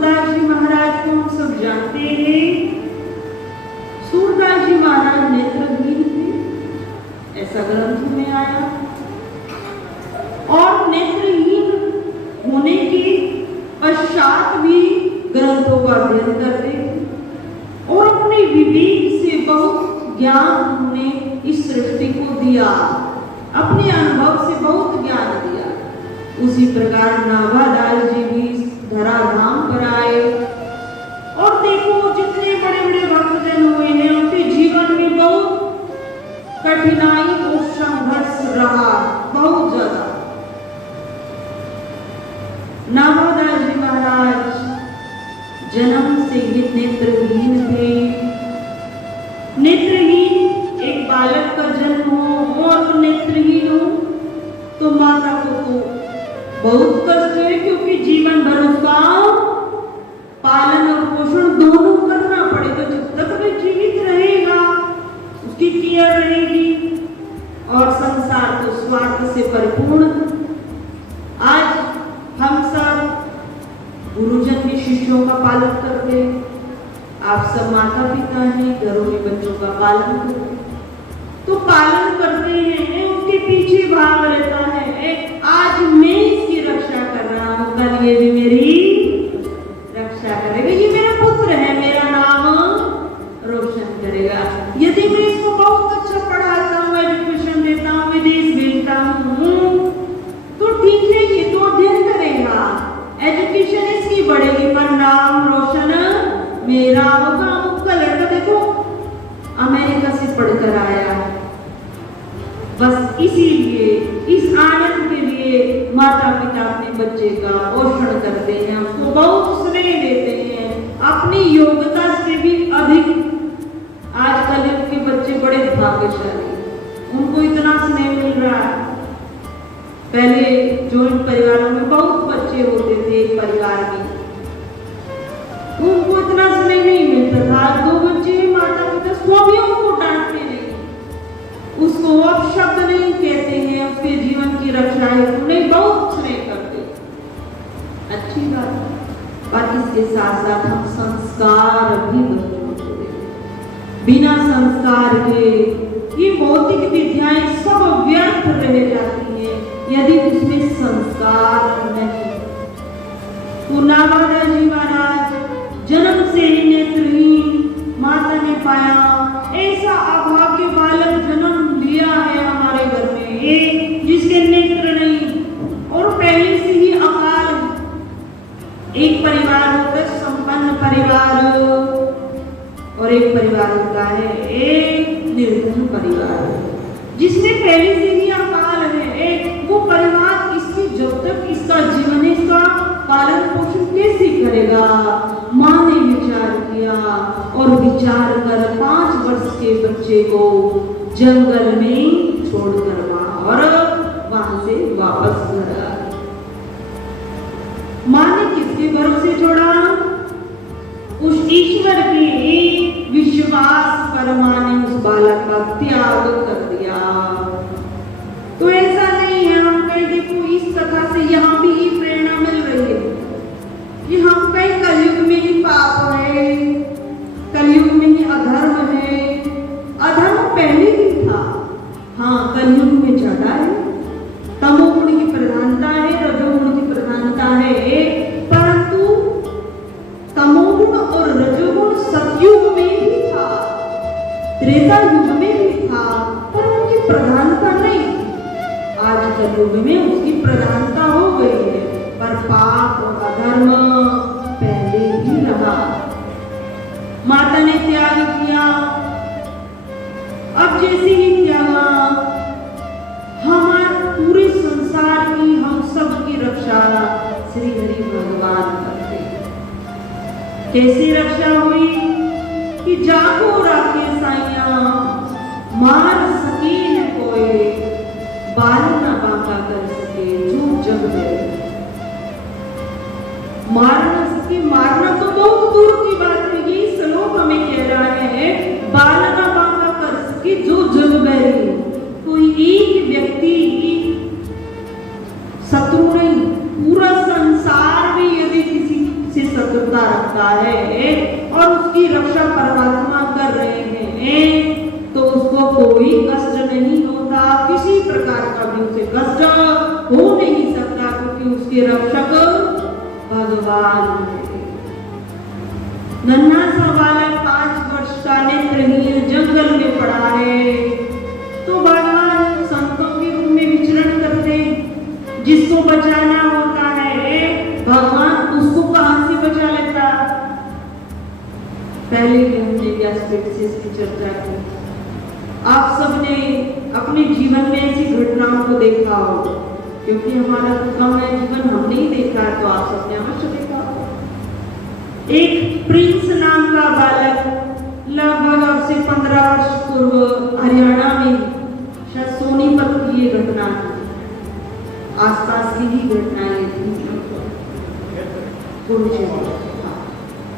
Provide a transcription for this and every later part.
सूरदास जी महाराज को हम सब जानते हैं। सूरदास जी महाराज नेत्रहीन थे, ऐसा ग्रंथ में आया, और नेत्रहीन होने के पश्चात भी ग्रंथों का अध्ययन करते थे और अपने विवेक से बहुत ज्ञान उन्होंने इस सृष्टि को दिया, अपने अनुभव से बहुत ज्ञान दिया। उसी प्रकार नाभादास जी भी धराधाम पर आए और देखो जितने बड़े बड़े भक्तजन हुए हैं उनके जीवन में बहुत कठिनाई और संघर्ष रहा, बहुत ज्यादा। नाभादास जी महाराज जन्म से ही नेत्रहीन थे। नेत्रहीन एक बालक का जन्म हो और नेत्रहीन हो तो माता को तो बहुत कष्ट है, क्योंकि जीवन भर उसका पालन और पोषण दोनों करना पड़ेगा। जब तक वह जीवित रहेगा उसकी केयर रहेगी, और संसार तो स्वार्थ से परिपूर्ण। आज हम सब गुरुजन भी शिष्यों का पालन करते हैं, आप सब माता पिता हैं, घरों में बच्चों का पालन करते, तो पालन करते हैं, उनके पीछे भाव रहता है, आज मैं इसकी रक्षा कर रहा हूँ, कल ये भी मेरी रक्षा करेगा, ये मेरा पुत्र है, मेरा नाम रोशन करेगा। यदि मैं इसको बहुत अच्छा पढ़ाता हूँ, एजुकेशन देता हूँ, विदेश भेजता हूँ, तो ठीक है, ये तो अध्ययन करेगा, एजुकेशन इसकी बढ़ेगी, पर नाम रोशन मेरा होगा। उसका लड़का देखो अमेरिका से पढ़कर आया, बस इसीलिए, इस आनंद के लिए माता पिता अपने बच्चे का पोषण करते हैं, उसको बहुत स्नेह देते हैं, अपनी योग्यता से भी अधिक। आजकल के बच्चे बड़े भाग्यशाली, उनको इतना स्नेह मिल रहा है। पहले जॉइंट परिवारों में बहुत बच्चे होते थे एक परिवार में, उनको इतना स्नेह नहीं मिलता था। 2 बच्चे माता पिता स्वामियों को डांटते नहीं, उसको अब शब्द नहीं कहते हैं, उसके जीवन की रक्षा है, उन्हें बहुत स्नेह करते, अच्छी बात। पर इसके साथ साथ हम संस्कार भी बच्चों को दें। बिना संस्कार के ये भौतिक विद्याएं सब व्यर्थ रह जाती हैं यदि उसमें संस्कार नहीं। तो नाभादास जी महाराज जन्म से ही नेत्रहीन, माता ने पाया ऐसा अभाग्य बालक जन्म लिया है हमारे घर में, एक जिसके नेत्र नहीं और पहले से ही अकाल। एक परिवार होता है संपन्न परिवार और एक परिवार होता है एक निर्धन परिवार, जिसमें पहले से ही अकाल है। एक वो परिवार इसकी जब तक इसका जीवन, इसका पालन पोषण कैसे करेगा। माँ ने विचार किया और विचार कर 5 वर्ष के बच्चे को जंगल में छोड़कर और वहां से वापस घर आ। माँ ने किसके भरोसे छोड़ा? उस ईश्वर के विश्वास पर माँ ने उस बालक का त्याग कर दिया। तो ऐसा नहीं है, हम कहीं देखो इस कथा से यहाँ भी प्रेरणा मिल रही है कि हम कहीं कलयुग में ही पाप है, कलयुग में ही अधर्म है। अधर्म पहले भी था, हाँ कलयुग में ज्यादा है, तमोगुण की प्रधानता है, रजोगुण की प्रधानता है, परंतु तमोगुण और रजोगुण सतयुग में भी था, त्रेता युग में भी था, पर उनकी प्रधानता नहीं। आज कलयुग में उसकी प्रधानता हो गई है, पर पाप और अधर्म पहले ही रहा। माता ने त्याग किया, अब जैसे ही त्यागा, हमारे पूरे संसार की, हम सब की रक्षा श्री हरि भगवान करते। कैसे रक्षा हुई कि जाको राखे साइया मार सके न कोई, बाल न बांका कर सके जो जग में। मार न सके, मारना तो बहुत दूर की बात है, ये श्लोक हमें कह रहा है बाल न बांका कर सके जो जग में। कोई एक व्यक्ति की शत्रु नहीं, पूरा संसार भी यदि किसी से शत्रुता करता है और उसकी रक्षा परमात्मा कर रहे हैं तो उसको कोई कष्ट नहीं होता, किसी प्रकार का भी उसे कष्ट हो नहीं सकता क्योंकि उसके रक्षक भगवान है। नन्हा सा बालक 5 वर्ष का नेत्रहीन जंगल में पड़ा है तो भगवान संतों के रूप में विचरण करते, जिसको बचाना होता है भगवान उसको कहां से बचा लेता। पहले भी हमने व्यासपीठ से इसकी चर्चा की। आप सबने अपने जीवन में ऐसी घटनाओं को देखा हो, क्योंकि हमारा तो कम है जीवन, हम नहीं देखा तो आप सबने अवश्य देखा हो। एक प्रिंस नाम का बालक लगभग अब से 15 वर्ष पूर्व हरियाणा में शायद सोनीपत की ये घटना थी, आसपास की ही घटनाएं थी।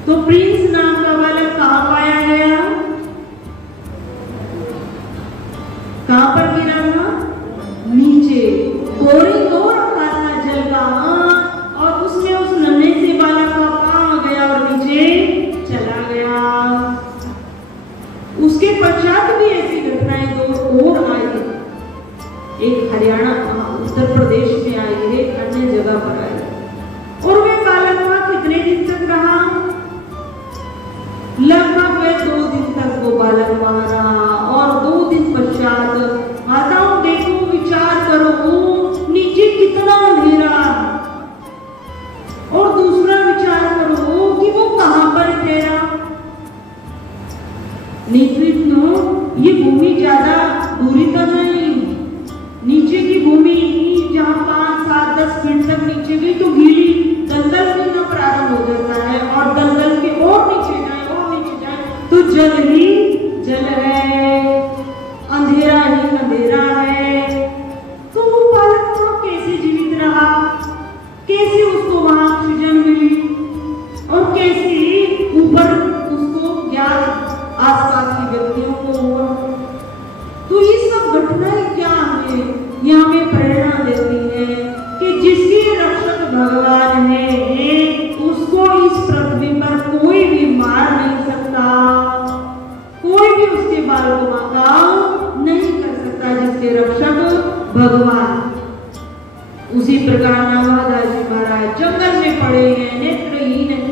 तो प्रिंस नाम का बालक कहाँ पाया गया, कहां पर गिरा था, नीचे बोरिंग हो रखा था जल का और उसमें उस नन्हे से बालक का पांव गया और नीचे चला गया। उसके पश्चात भी ऐसी घटनाएं 2 और आई, एक हरियाणा उत्तर प्रदेश में आई है, एक अन्य जगह पर आई। और वे बालक वहां कितने दिन तक रहा, लगभग वे 2 दिन तक वो बालक वहां रहा और 2 दिन पश्चात माताओं देखो, विचार करो नीचे कितना अंधेरा और दूसरा विचार करो कि वो कहां पर ठहरा। नेतृत्व ये भूमि ज्यादा दूरी तो नहीं, नीचे की भूमि जहां 5, 7, 10 फीट तक नीचे गई तो गीली दलदल मिलना प्रारंभ हो जाता है और दलदल के और नीचे जाए तो जल ही जल है, अंधेरा ही अंधेरा है। तो वो बालक वहां कैसे जीवित रहा, कैसे उसको वहां ऑक्सीजन मिली और कैसे ऊपर उसको ज्ञान आसपास के व्यक्तियों को हुआ। तो ये सब घटनाएं क्या हमें, ये हमें प्रेरणा देती है कि जिसके रक्षक भगवान है उसको इस पृथ्वी पर कोई भी मार नहीं सकता, कोई भी उसके बाल को बांका नहीं कर सकता, जिसके रक्षक भगवान। उसी प्रकार नवादास जी महाराज जंगल में पड़े हैं, नेत्रहीन हैं,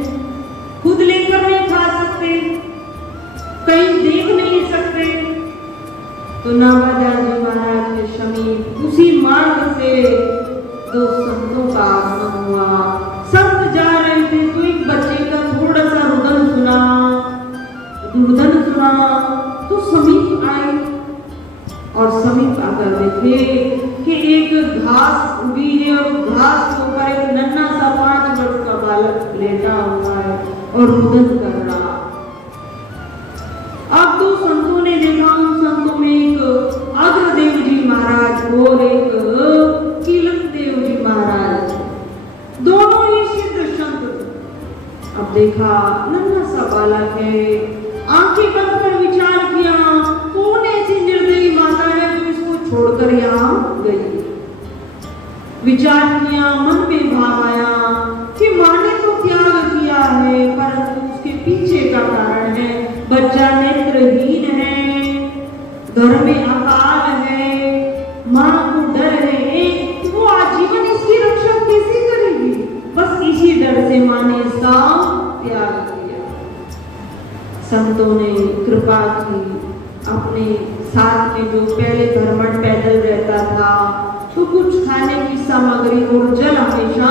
खुद लेकर नहीं खा सकते, कहीं देख नहीं सकते, तो नवादास जी महाराज के समीप उसी मार्ग से 2 संतों का आगमन हुआ। संत जा रहे थे तो एक बच्चे का थोड़ा सा रुदन सुना तो समीप आए और समीप आकर देखे कि एक घास उगी है और घास के ऊपर एक नन्हा सा 5 वर्ष का बालक लेटा हुआ है और रुदन कर रहा। अब 2 संतों ने देखा, उन संतों में एक अग्रदेव जी महाराज और एक कीलकदेव जी महाराज, दोनों ही सिद्ध संत। अब देखा नन्हा सा बालक है, आंखें बंद कर विचार किया कौन ऐसी निर्दयी माता है जो इसको छोड़कर यहाँ गई। विचार किया, मन में भाव आया कि माँ ने तो त्याग किया है परंतु उसके पीछे का कारण है बच्चा नेत्रहीन है, घर में अकाल है, माँ को डर है, वो आजीवन इसकी रक्षा कैसे करेगी। बस इसी डर से माँ ने इसका त्याग किया। संतों ने कृपा की, अपने साथ में जो पहले भ्रमण पैदल रहता था तो कुछ खाने की सामग्री और जल हमेशा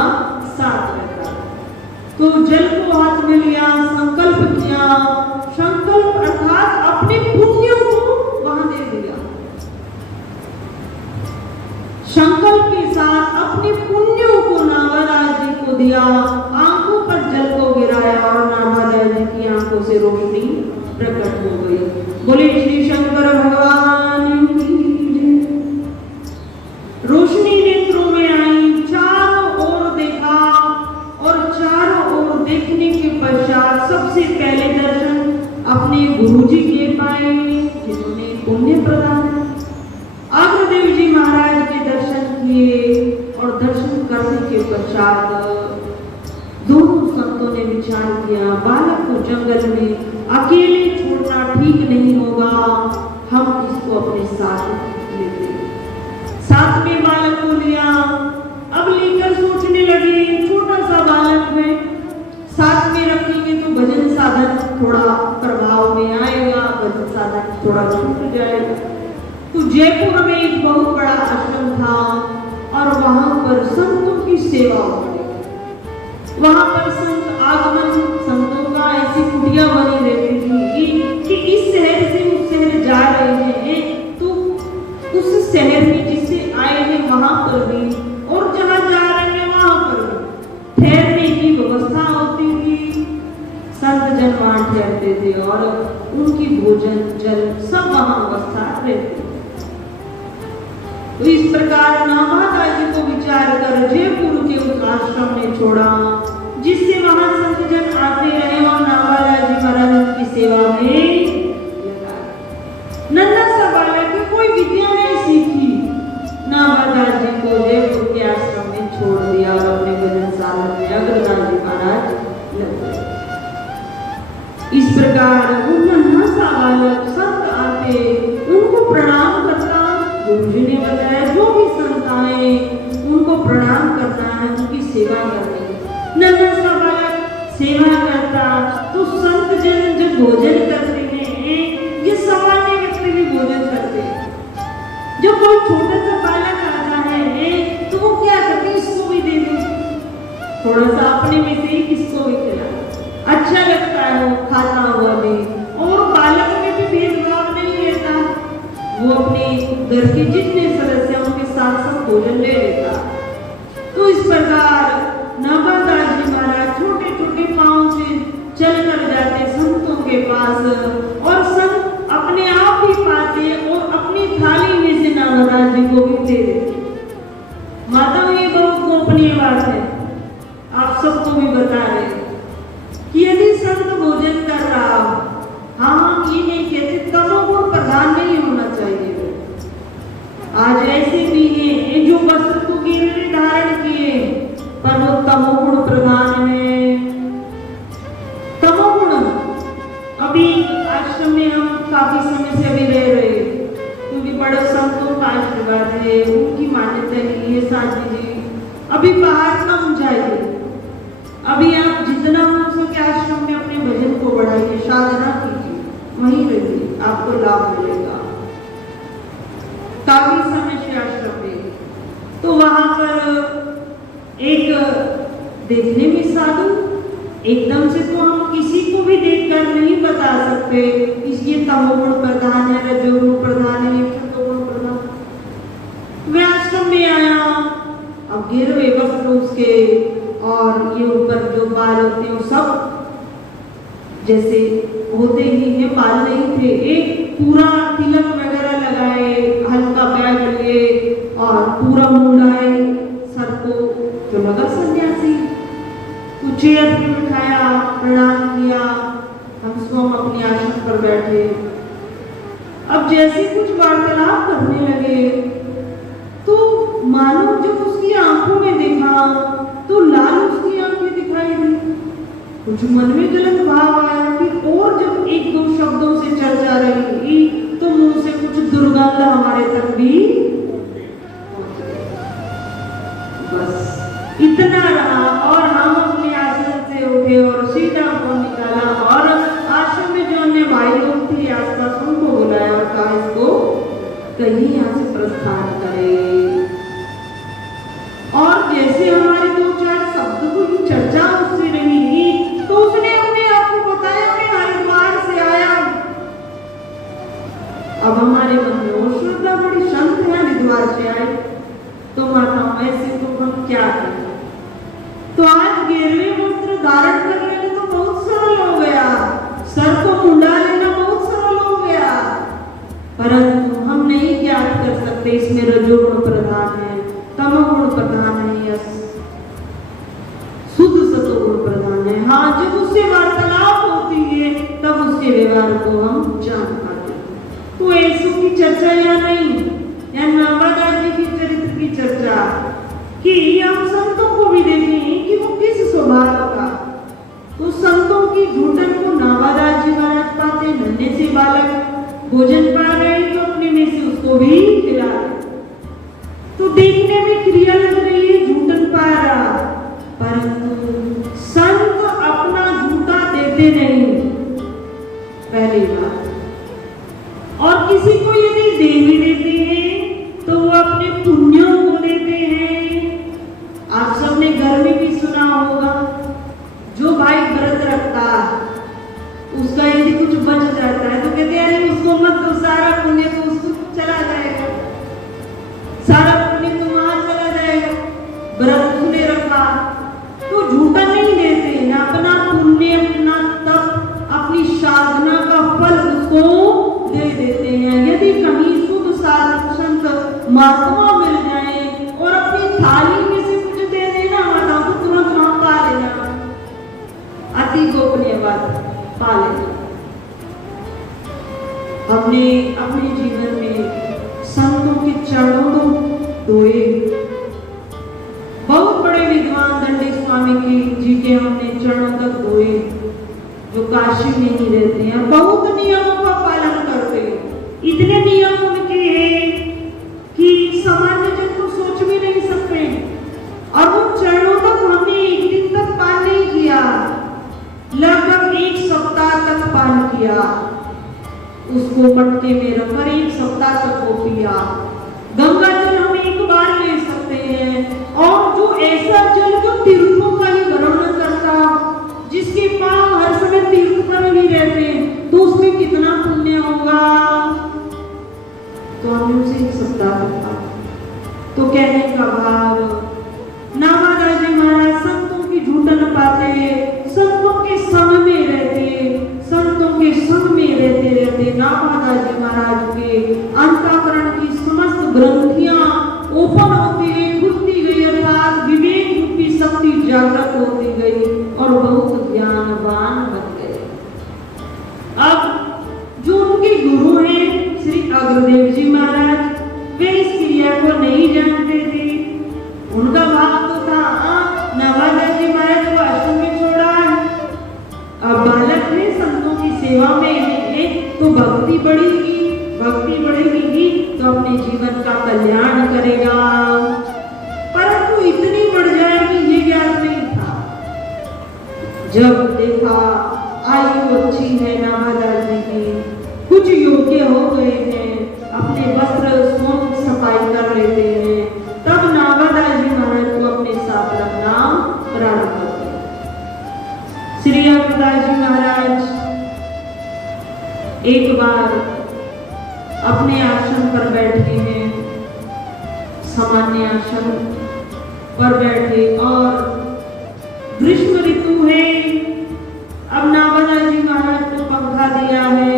साथ रहता, तो जल को हाथ में लिया, संकल्प किया, संकल्प अर्थात अपने पुण्यों को वहां दे दिया, संकल्प के साथ अपने पुण्यों को नागराज जी को दिया, आंखों पर जल को गिराया और नागराज जी की आंखों से रोशनी प्रकट हो गई। बोले श्री शंकर भगवान की रोशनी नेत्रों में आई, चारों ओर देखा और चारों ओर देखने के पश्चात सबसे पहले दर्शन अपने गुरुजी ले पाए जिन्होंने पुण्य प्रदान। अग्रदेव जी महाराज के दर्शन किए और दर्शन करने के पश्चात दोनों संतों ने ने विचार किया, बालक को जंगल में अकेले छोड़ना ठीक नहीं होगा, हम इसको अपने साथ लेते हैं। साथ में बालक को लिया। अब लेकर सोचने लगे, छोटा सा बालक है, साथ में रखेंगे तो भजन साधन थोड़ा प्रभाव में आएगा, भजन साधन थोड़ा छूट जाएगा। तो जयपुर में एक बहुत बड़ा आश्रम था और वहां पर संतों की सेवा होती। वहां पर संत आगमन, संतों का ऐसी कुटिया बनी रहती थी कि इस शहर से उस शहर जा रहे हैं तो उस शहर में जिससे आए हैं वहां पर भी और जहां जा रहे हैं वहां पर भी ठहरने की व्यवस्था होती थी। संत जन वहां ठहरते थे और उनकी भोजन जल सब वहां व्यवस्था रहती। तो इस प्रकार नामाता जी को विचार कर जयपुर के उस आश्रम ने छोड़ा, जिससे वहां संत जन आते रहे और नामाता जी महाराज की सेवा में लगा। नन्हा सा बालक की कोई विद्या नहीं सीखी, नामाता जी को जयपुर के आश्रम में छोड़ दिया और अपने भजन साधन में अग्रनाथ जी महाराज लग गए। इस प्रकार वो नन्हा सा बालक संत आते उनको प्रणाम करता। गुरुजी ने बताया जो भी संत आए उनको प्रणाम करना है, उनकी सेवा करनी है। नन्हा सा बालक सेवा करता तो संत जन जब भोजन करते हैं, ये सामान्य व्यक्ति भी भोजन करते हैं। जब कोई छोटा सा बालक आता है तो वो क्या करते, इसको भी दे दे, थोड़ा सा अपने में से ही किसको भी खिला, अच्छा लगता है वो खाता हुआ भी। और बालक में भी भेदभाव नहीं रहता, वो अपने घर के जितने सदस्य हैं उनके साथ सब भोजन ले लेता। तो इस प्रकार नामाता जी महाराज छोटे छोटे पांव से चल कर जाते संतों के पास और संत अपने आप ही पाते और अपनी थाली में से नामाता जी को भी दे देते। माता ये बहुत गोपनीय बात है, आप सबको भी बता रहे कि यदि संत भोजन कर रहा, हाँ ये नहीं कहते तमोगुण प्रधान नहीं होना चाहिए। आज ऐसे भी हैं जो वस्त्र तो गिरने धारण किए पर वो तमोगुण प्रधान है। तमोगुण अभी आश्रम में हम काफी समय से अभी रह रहे क्योंकि बड़े संतों का आशीर्वाद है, उनकी मान्यता नहीं है। शांति जी अभी बाहर कम जाइए, अभी आप जितना हो सके आश्रम में अपने भजन को बढ़ाइए, साधना कीजिए, वहीं रहिए, आपको लाभ मिलेगा। काफी समय से आश्रम में तो वहां पर एक देखने में साधु, एकदम से तो हम किसी को भी देखकर नहीं बता सकते इसलिए तमोगुण प्रधान है, रजोगुण प्रधान है, सतोगुण प्रधान। वह आश्रम में आया, अब गिरवे वस्त्र उसके और ये ऊपर जो बाल होते हैं सब जैसे होते ही हैं, बाल नहीं थे, एक पूरा तिलक वगैरह लगाए, हल्का बैग लिए और पूरा मुंडाए सर को, जो लगा सन्यासी। तो चेयर पर बिठाया, प्रणाम किया, हम स्वयं अपने आश्रम पर बैठे। अब जैसे कुछ वार्तालाप करने लगे तो मानो जब उसकी आंखों में देखा तो लाल उसकी आंखें दिखाई दी। कुछ मन में गलत भाव आया, फिर और जब एक दो शब्दों से चर्चा रही तो मुंह से कुछ दुर्गंध हमारे तक भी, बस इतना रहा। और हम अपने आश्रम से उठे और सीधा फोन निकाला और आश्रम में जो अन्य भाई लोग थे आसपास उनको बुलाया और कहा इसको कहीं यहाँ से प्रस्थान करे। और जैसे हमारे दो चार शब्दों की चर्चा उससे रही तो उसने अपने आप को बताया मैं हरिद्वार से आया। अब हमारे मन में और श्रद्धा बड़ी, संत है हरिद्वार से आए तो माता ऐसे तो हम क्या करें। तो आज गिरवे वस्त्र धारण कर लेना तो बहुत सरल हो गया, सर को मुंडा लेना बहुत सरल हो गया, परंतु हम नहीं ज्ञात कर सकते इसमें रजोगुण प्रधान है, तमोगुण प्रधान है या शुद्ध सतोगुण प्रधान है। हाँ, जब उससे वार्तालाप होती है तब उसके व्यवहार को हम जान पाते हैं। तो ऐसों की चर्चा यहाँ नहीं, यहाँ नामाता जी की चरित्र की चर्चा कि हम संतों को भी देखें कि वो किस स्वभाव का, तो संतों की झूठन को नावादास जी महाराज पाते, नन्हे से बालक भोजन पा रहे तो अपने में से उसको भी खिला रहे। तो देखने में क्रिया लग रही है झूठन पा रहा, परंतु संत अपना झूठा देते नहीं, पहली बात। और किसी को यदि दे भी देते हैं तो वो अपने पुण्यों को देते हैं। आप सबने घर में भी सुना होगा, जो भाई व्रत रखता उसका यदि कुछ बच जाता है तो कहते हैं अरे उसको मत दो, सारा पुण्य तो उसको चला जाएगा, सारा पुण्य तो वहां चला जाएगा, व्रत उसने रखा। तो झूठा नहीं देते ना, अपना पुण्य, अपना तप, अपनी साधना का फल उसको दे देते हैं। यदि कहीं शुद्ध साधक संत महात्मा मिल जाए और अपनी थाली में से कुछ दे देना माता तो तुरंत वहां पा लेना, अति गोपनीय बात पा लेना। हमने अपने जीवन में संतों के चरणों को धोए। बहुत बड़े विद्वान दंडी स्वामी जी के हमने चरणों तक धोए, जो काशी में ही रहते हैं, बहुत नियमों का पालन करते हैं। इतने नियम उनके हैं कि सामान्य जन तो सोच भी नहीं सकते। और वो चरणों तक हमने एक दिन तक पान नहीं किया, लगभग एक सप्ताह तक पान किया, उसको मटके में रखकर एक सप्ताह तक वो पिया। गंगा जल हम एक बार ले सकते हैं, और जो ऐसा जल जो तीर्थों का ही वर्णन करता, जिसके पांव हर समय तीर्थ पर ही रहते हैं, तो उसमें कितना पुण्य होगा। तो हमने उसे एक सप्ताह रखा। तो कहने का भाव, नावादास जी महाराज संतों की झूठन पाते, संतों के संग में रहते, संतों के संग में रहते रहते नावादास जी महाराज के अंतःकरण की समस्त ग्रंथियां ओपन होती गई, खुलती गई, अर्थात विवेक रूपी शक्ति जागृत होती गई और बहुत ज्ञानवान बन गए। अब जो उनके गुरु हैं श्री अग्रदेव जी महाराज, वे इस क्रिया को नहीं जानते थे। उनका भाव तो था नावादास जी महाराज को आश्रम में छोड़ा है, अब बालक है, संतों की सेवा में है, तो भक्ति बढ़ेगी, भक्ति बढ़ेगी तो अपने जीवन का कल्याण करेगा। परंतु इतनी बढ़ जाएगी ये ज्ञान नहीं था। जब देखा आयु अच्छी है नावादास जी की, कुछ योग्य हो गए हैं, अपने वस्त्र स्वयं सफाई कर लेते हैं, तब नावादास जी महाराज को अपने साथ रखना प्रारंभ कर दिया। श्री अग्रदास जी महाराज एक बार अपने आश्रम पर बैठे हैं, सामान्य आश्रम पर बैठे, और ग्रीष्म ऋतु है। अब नावादास जी महाराज को पंखा दिया है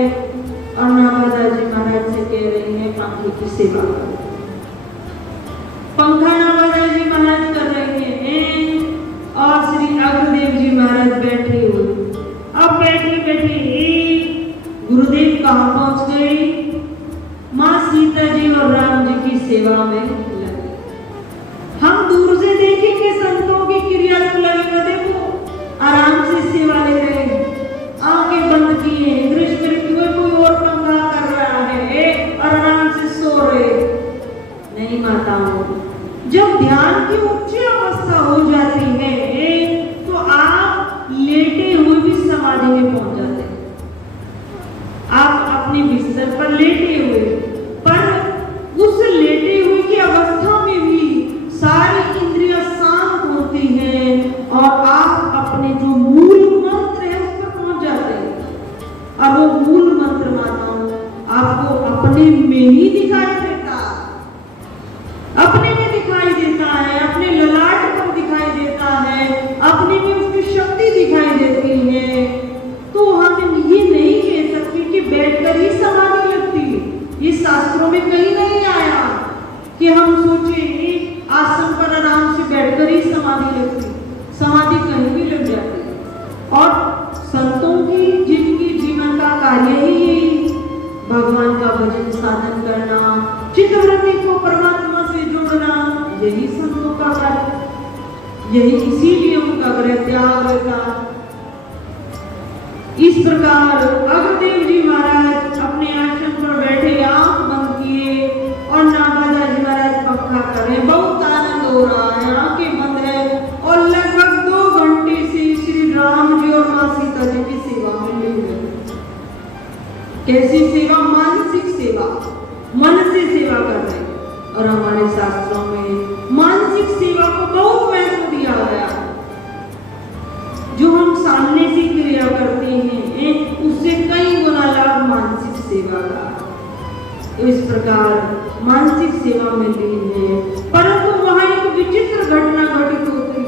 और नावादास जी महाराज से कह रही हैं पंखे की सेवा करो। पंखा नावादास जी महाराज कर रहे हैं और श्री अग्रदेव जी महाराज बैठे हुए। अब बैठे बैठे गुरुदेव कहाँ पहुंच गए? माँ सीता जी और राम जी की सेवा में लगे। हम दूर से देखेंगे संतों की क्रिया को लगेगा, देखो आराम से सेवा ले रहे हैं, आंखें बंद किए, ग्रीष्म ऋतु में कोई और पंखा कर रहा है और आराम से सो रहे। नहीं माताओं, जब ध्यान की उच्च अवस्था हो जाती है तो आप लेटे हुए भी समाधि में पहुंच जाते हैं। आप अपने बिस्तर पर लेटे हुए, पर उस लेटे हुए की अवस्था में भी सारी इंद्रियां शांत होती हैं और आप अपने जो मूल मंत्र है उस पर पहुंच जाते हैं। अब वो मूल मंत्र माताओं आपको अपने में ही दिखाई देता, अपने में दिखाई देता है, अपने ललाट पर दिखाई देता है, अपने में उसकी शक्ति दिखाई देती है। तो हम ये नहीं कह सकते कि बैठकर ही समाधि लगती है, ये शास्त्रों में कहीं नहीं आया कि हम सोचे आसन पर आराम से बैठकर ही समाधि लगती। समाधि कहीं भी लग जाती है। और संतों की जिनकी जीवन का कार्य ही भगवान का भजन साधन करना, चित्तवृत्ति को परमात्मा से जोड़ना, यही संतों का कार्य, यही इसीलिए उनका गृह त्याग था। इस प्रकार अग्रदेव जी महाराज अपने आसन पर बैठे, आंख बंद किए और नाबादा जी महाराज पंखा कर रहे। बहुत आनंद हो रहा है, आंखें बंद है और लगभग 2 घंटे से श्री राम जी और मां सीता जी की सेवा में लगे। कैसी सेवा? मानसिक सेवा, मन से सेवा कर रहे। और हमारे शास्त्रों में मानसिक सेवा को बहुत महत्व दिया गया। जो हम सामने से क्रिया करते हैं उससे कई गुना लाभ मानसिक सेवा का। तो इस प्रकार मानसिक सेवा में लीन है। परंतु वहां एक विचित्र घटना घटित होती,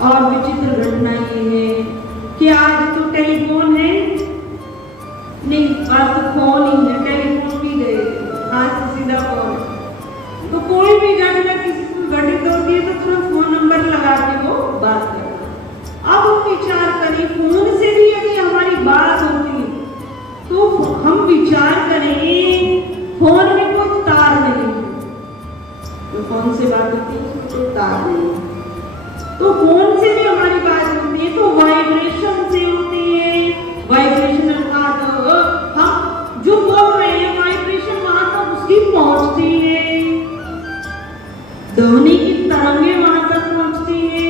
और विचित्र घटना ये है कि आज तो टेलीफोन है, नहीं आज तो फोन ही है, टेलीफोन भी गए, आज तो सीधा फोन। तो कोई भी घटना किसी को घटित होती है तो तुरंत फोन नंबर लगा के वो बात करते। अब हम विचार करें, फोन से भी यदि हमारी बात होती तो हम विचार करें, फोन में कोई तार नहीं, तो फोन से बात होती है कोई तार नहीं, तो फोन से भी हमारी बात होती है तो वाइब्रेशन से होती है। वाइब्रेशन अर्थात हम जो बोल रहे हैं वाइब्रेशन वहां तक उसकी पहुंचती है, ध्वनि की तरंगे वहां तक पहुंचती है।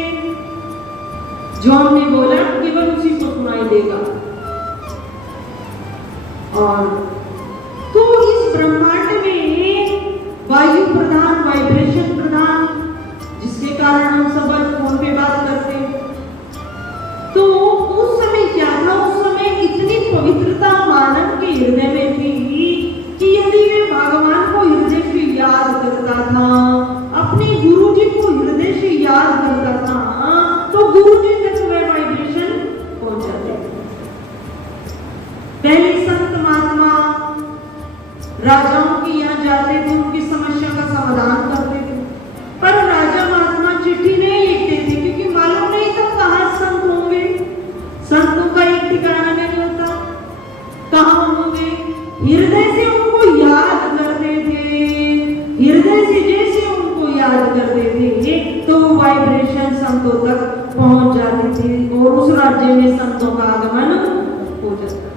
जो हमने बोला केवल उसी को सुनाई देगा। और तो इस ब्रह्मांड में वायु प्रधान, वाइब्रेशन प्रधान, जिसके कारण हम सब फोन पे बात करते हैं। तो उस समय क्या था? उस समय इतनी पवित्रता मानव के हृदय में थी कि यदि वे भगवान को हृदय से याद करता था, अपने गुरु जी को हृदय से याद करता था, तो गुरु जी तक वह वाइब्रेशन पहुंच जाते थे। पहले संत महात्मा राजाओं के यहाँ जाते थे, उनकी समस्या का समाधान करते थे, पर राजा महात्मा चिट्ठी नहीं लिखते थे क्योंकि मालूम नहीं था कहाँ संत होंगे। संतों का एक ठिकाना नहीं होता, कहाँ होंगे। हृदय से उनको याद करते थे, हृदय से जैसे उनको याद करते थे तो वाइब्रेशन संतों तक पहुंच जाती थी और उस राज्य में संतों का आगमन हो जाता।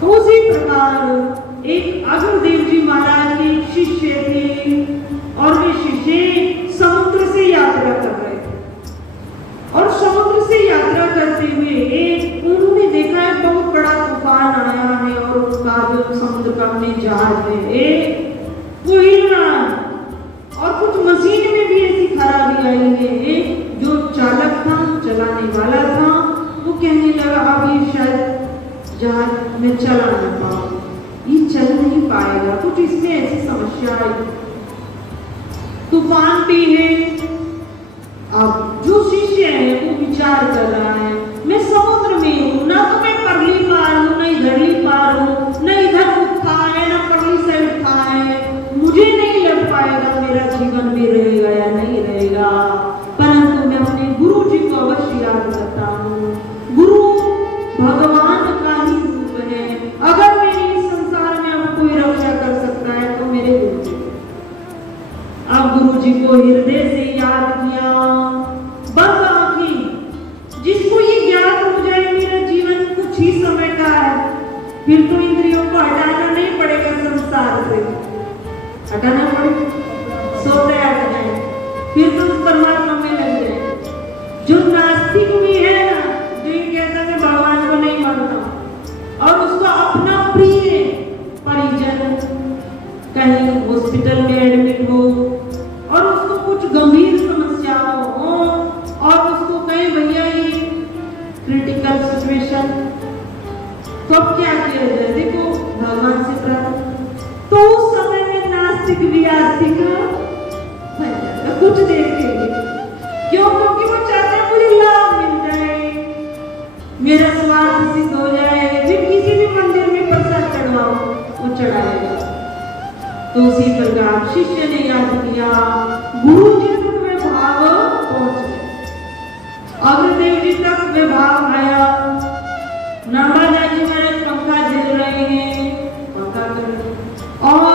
तो उसी प्रकार एक अग्रदेव जी महाराज के शिष्य थे और वे शिष्य समुद्र से यात्रा कर रहे थे। और समुद्र से यात्रा करते हुए उन्होंने देखा है बहुत बड़ा तूफान आया है और उसका जो समुद्र का अपने जहाज है वो हिल रहा है और कुछ मशीन में भी ऐसी खराबी आई है। जो चालक था, चलाने वाला था, वो कहने लगा अब ये शायद जहाज में चला ना पाऊं, ये चल नहीं पाएगा, कुछ इसमें ऐसी समस्या आई, तूफान भी है। अब जो शिष्य है वो विचार कर रहा है, मैं समुद्र में हूँ, ना तो मैं परली पार हूँ, ना इधरली पार हूँ, ना इधर उठा है ना परली से उठा है, मुझे नहीं लग पाएगा मेरा जीवन भी रहेगा या नहीं रहेगा। परंतु मैं अपने गुरु जी को अवश्य याद करता हूँ। गुरु भगवान का ही रूप है, अगर मेरे इस संसार में अब कोई रक्षा कर सकता है तो मेरे गुरु जी। अब गुरु जी को हृदय से याद किया, बंद आंखें। जिसको ये ज्ञात हो जाए मेरा जीवन कुछ ही समय का है, फिर तो इंद्रियों को हटाना नहीं पड़ेगा संसार से, हटाना पड़ेगा, सोते हटाना, फिर तो उस परमात्मा में लग जाए। जो नास्तिक भी है ना, जो ये कहता है भगवान को नहीं मानता और उसका अपना प्रिय परिजन कहीं हॉस्पिटल में एडमिट हो और उसको कुछ गंभीर समस्या हो और उसको कहे भैया ये क्रिटिकल सिचुएशन, तो अब क्या किया जाए? देखो भगवान से प्रार्थना। तो उस समय में नास्तिक भी आस्तिक कुछ देर के लिए, क्यों? क्योंकि वो चाहते हैं मुझे लाभ मिल जाए, मेरा स्वार्थ सिद्ध हो जाए, फिर किसी भी मंदिर में प्रसाद चढ़वाओ, वो चढ़ाएगा। तो उसी प्रकार शिष्य ने याद किया, गुरु जी तक वे भाव पहुंच गए, अग्रदेव जी तक वे भाव आया। नर्मदा जी महाराज पंखा झेल रहे हैं, पंखा कर रहे हैं, और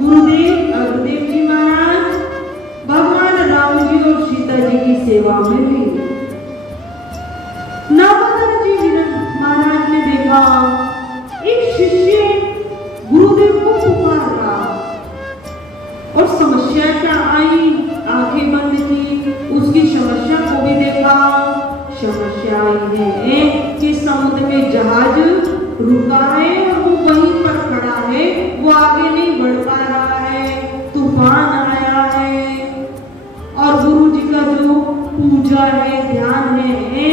गुरुदेव अग्रदेव जी महाराज भगवान राम जी और सीता जी की सेवा में भी। नर्मदा जी महाराज आई है कि समुद्र में जहाज रुका है और वो वहीं पर खड़ा है, वो आगे नहीं बढ़ पा रहा है, तूफान आया है। और गुरु जी का जो पूजा है, ध्यान है,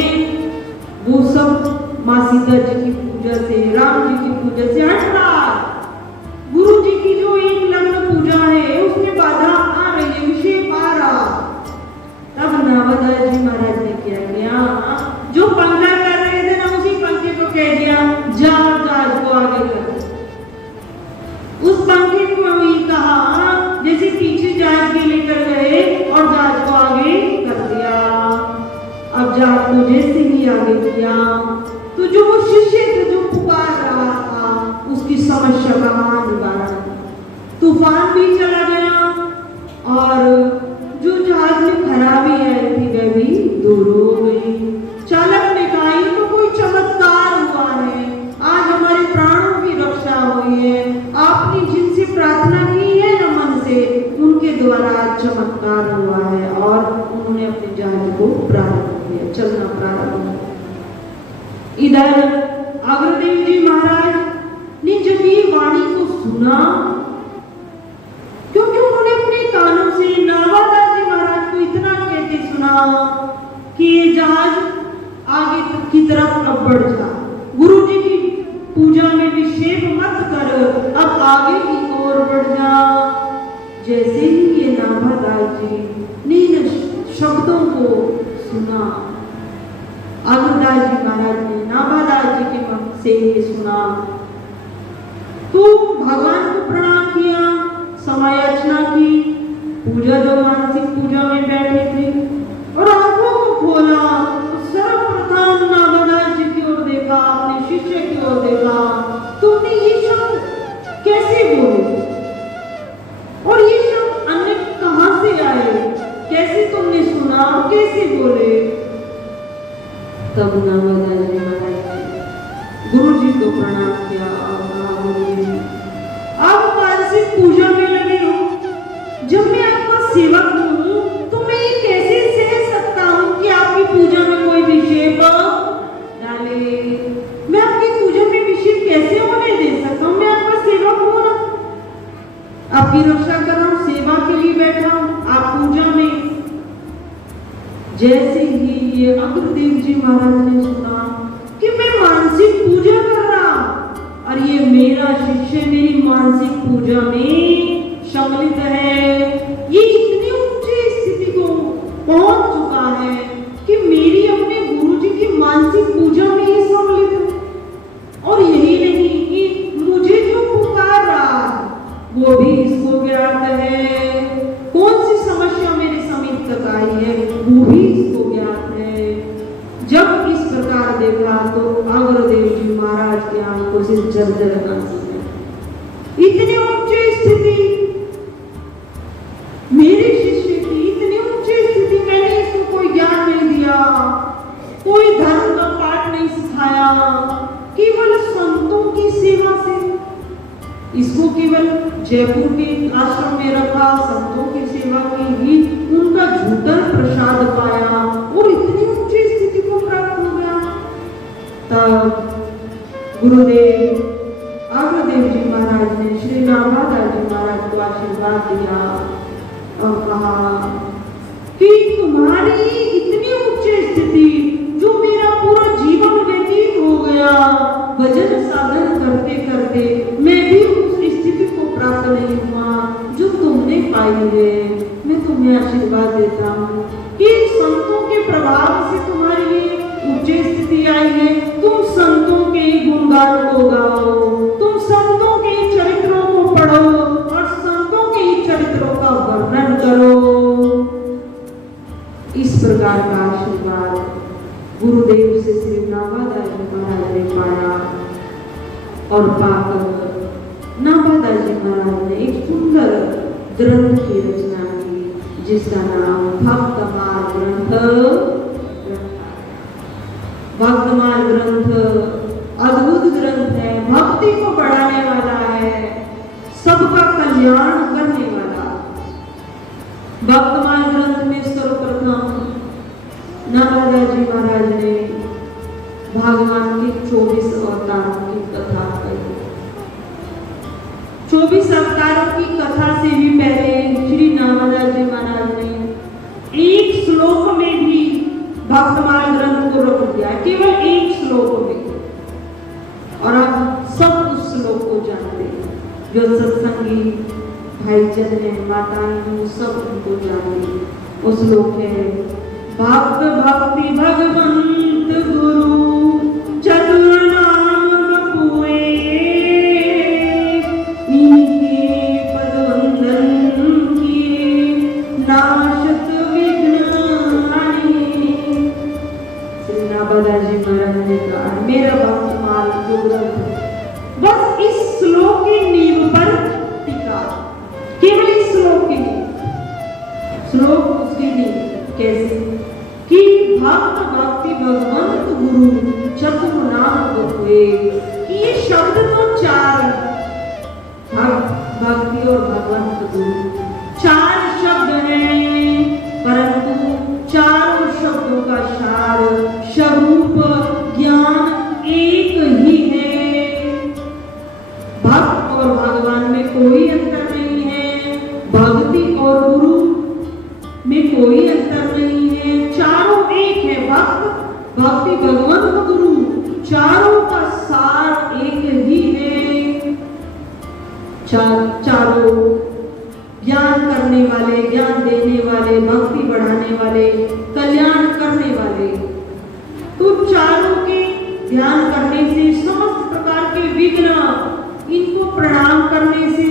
वो सब माँ सीता जी की पूजा से, राम जी की पूजा से हट रहा। गुरु जी की जो एक लग्न पूजा है उसमें बाधा आ रही है, विषय आ रहा। तब नावादास जी महाराज ने क्या किया, जो पंखा कर रहे थे ना, उसी पंखे को कह दिया जा जहाज को आगे कर। उस पंखे को ही कहा, जैसे पीछे जहाज के लेकर गए और जहाज को आगे कर दिया। अब जहाज को जैसे ही आगे किया तो जो वो शिष्य थे जो पुकार रहा था, उसकी समस्या का निवारण, तूफान भी चला गया और जो जहाज में खराबी आई थी वह भी दूर हो गई। चालक ने कहा ये तो कोई चमत्कार हुआ है, आज हमारे प्राणों की रक्षा हुई है, आपने जिनसे प्रार्थना की है ना मन से, उनके द्वारा चमत्कार हुआ है। और उन्होंने अपने जहाज को प्रारंभ किया, चलना प्रारंभ किया। इधर अग्रदेव जी महाराज ने जब ये वाणी को सुना, क्योंकि उन्होंने अपने कानों से नावादास जी महाराज को इतना कहते सुना कि ये जहाज आगे की तरफ अब बढ़ जा, गुरु जी की पूजा में विक्षेप मत कर, अब आगे की ओर बढ़ जा। जैसे ही ये नावादास जी ने इन शब्दों को सुना, अग्रदास जी महाराज ने नावादास जी के मुख से ये सुना तो भगवान को प्रणाम किया, समय अर्चना की, पूजा जो मानसिक पूजा में बैठे थे, और आंखों को खोला तो सर्वप्रथम नावादास जी की ओर देखा, अपने शिष्य की ओर देखा। तुमने ये शब्द कैसे बोले और ये शब्द अन्य कहां से आए, कैसे तुमने सुना और कैसे बोले? तब नावादास जी महाराज ने गुरु जी को प्रणाम किया और कहा, गुरु जी आप मानसिक पूजा में लगे हो, जब मैं आपका सेवक हूँ तो मैं ये कैसे सह सकता हूँ कि आपकी पूजा में कोई विक्षेप डाले? मैं आपकी पूजा में विक्षेप कैसे होने दे सकता हूँ? मैं आपका सेवक हूँ ना, आपकी रक्षा कर रहा हूँ, सेवा के लिए बैठा हूँ, आप पूजा में। जैसे ही ये अग्रदेव जी महाराज ने सुना कि मैं मानसिक पूजा कर रहा और ये मेरा शिष्य मेरी मानसिक पूजा में सम्मिलित है, ये इतनी ऊंची स्थिति को पहुंच चुका है कि मेरी अपने गुरु जी की मानसिक पूजा में ये सम्मिलित है। और यही नहीं कि मुझे जो पुकार रहा वो भी इसको ज्ञात है, कौन सी समस्या मेरे समीप तक आई है वो भी इसको ज्ञात है। जब इस प्रकार देखा तो अग्रदेव जी महाराज की आंखों से जर्जर आंसू है। इतनी ऊंची स्थिति मेरे शिष्य की, इतनी ऊंची स्थिति, मैंने इसको कोई ज्ञान नहीं दिया, कोई धर्म का पाठ नहीं सिखाया, केवल संतों की सेवा से इसको केवल जयपुर के आश्रम में रखा, संतों की सेवा की ही, उनका झूठा प्रसाद पाया और इतनी ऊंची स्थिति को प्राप्त हो गया। तब गुरुदेव अग्रदेव जी महाराज ने श्री नावादास जी महाराज को आशीर्वाद दिया और कहा कि तुम्हारी इतनी उच्च स्थिति, जो मेरा पूरा जीवन व्यतीत हो गया भजन साधन करते करते, मैं भी उस स्थिति को प्राप्त नहीं हुआ जो तुमने पाई है। मैं तुम्हें आशीर्वाद देता हूँ कि संतों के प्रभाव से तुम्हारी ये उच्च स्थिति आई है। तुम संतों के गुणगान को गाओ, तुम संतों के चरित्रों को पढ़ो और संतों के चरित्रों का वर्णन करो। इस प्रकार का आशीर्वाद गुरुदेव से श्री नावादास जी महाराज ने पाया और पाकर नावादास जी महाराज ने एक सुंदर ग्रंथ की रचना की जिसका नाम भक्तमाल ग्रंथ। भक्तमाल ग्रंथ अद्भुत ग्रंथ है, भक्ति को बढ़ाने वाला है, सबका कल्याण करने वाला। भक्तमाल ग्रंथ में सर्वप्रथम नावादास जी महाराज ने भगवान के 24 अवतारों की कथा कही। 24 अवतारों की कथा से भी पहले श्री नामदास जी महाराज ने एक श्लोक में भी भक्तमाल ग्रंथ को रख दिया, केवल एक श्लोक में। और आप सब उस श्लोक को जानते हैं, जो सत्संगी भाई जन है, माताएं सब उनको जानते। उस श्लोक है, भक्त भक्ति भगवंत गुरु चतुर नाम बपुए, इनके पद वंदन किए नाशत विघ्नानि। श्री नामदास जी महाराज ने कहा, मेरा भक्तमाल जो ग्रंथ है बस इस श्लोक की नींव पर टिका, केवल इस श्लोक की नींव। श्लोक उसकी नींव कैसे कि भक्त भक्ति भगवंत गुरु चतुर नाम बपुए। ये शब्द तो चार, भक्ति और भगवंत गुरु चार शब्द हैं, परंतु चारों शब्दों का सार स्वरूप ज्ञान एक ही है। भक्त और भगवान में कोई अंतर नहीं है, भक्ति और गुरु में कोई अंतर नहीं है, चारों एक है। भक्त भक्ति भगवंत गुरु चारों का सार एक ही है। चारों ज्ञान करने वाले, ज्ञान देने वाले, भक्ति बढ़ाने वाले, कल्याण करने वाले। तो चारों के ध्यान करने से, समस्त प्रकार के विघ्न इनको प्रणाम करने से,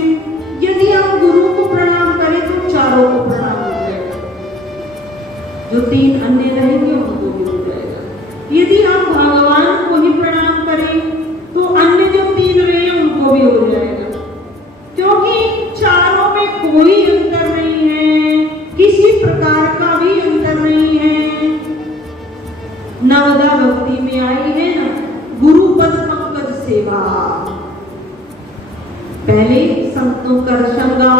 यदि हम गुरु को प्रणाम करें तो चारों को प्रणाम हो जाएगा, जो तीन अन्य रहेंगे उनको भी हो जाएगा। यदि हम भगवान को ही प्रणाम करें तो अन्य जो तीन रहे उनको भी हो जाएगा, क्योंकि चारों में कोई अंतर नहीं है, किसी प्रकार का भी अंतर नहीं है। नवदा भक्ति में आई है ना, गुरु पद पंकज सेवा। पहले संतों कर संगा,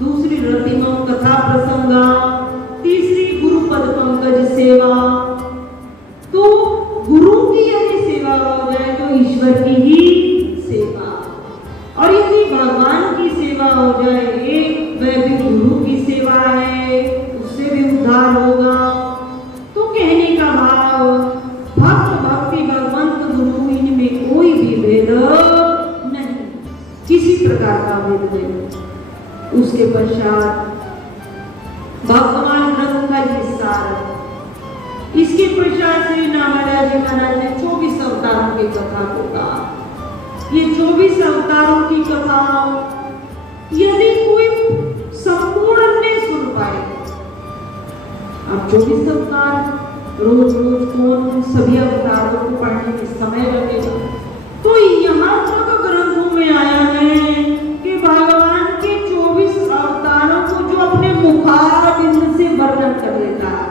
दूसरी रतिमों कथा प्रसंगा, तीसरी गुरु पद पंकज सेवा। तो गुरु की यदि सेवा हो जाए तो ईश्वर की ही सेवा, और यदि भगवान की सेवा हो जाए वह भी गुरु की सेवा है, उससे भी उद्धार होगा। तो कहने का भाव, भक्त भक्ति भगवंत गुरु इनमें कोई भी भेद नहीं, किसी प्रकार का भेद नहीं। उसके पश्चात भगवान ग्रंथ का विस्तार, इसके पश्चात श्री नामदास जी महाराज ने 24 अवतारों की कथा को कहा। ये 24 अवतारों की कथा यदि कोई संपूर्ण नहीं सुन पाए, अब 24 अवतार रोज रोज कौन सभी अवतारों को पढ़ने में समय लगेगा। तो यहाँ तक ग्रंथों में आया है कि भगवान के 24 अवतारों को जो अपने मुखारबिंद से वर्णन कर लेता है,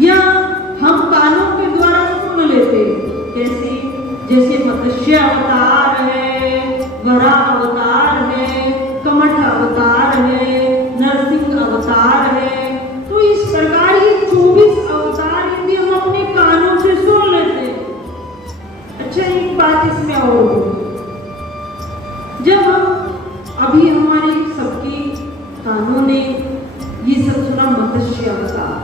या हम कानों के द्वारा सुन लेते, कैसे जैसे मत्स्य अवतार है, वराह अवतार है, कमठ अवतार है, नरसिंह अवतार है। तो इस प्रकार ये 24 अवतार यदि हम अपने कानों से सुन लेते। अच्छा, एक बात इसमें और, जब हम अभी हमारे सबके कानों ने ये सब सुना मत्स्य अवतार,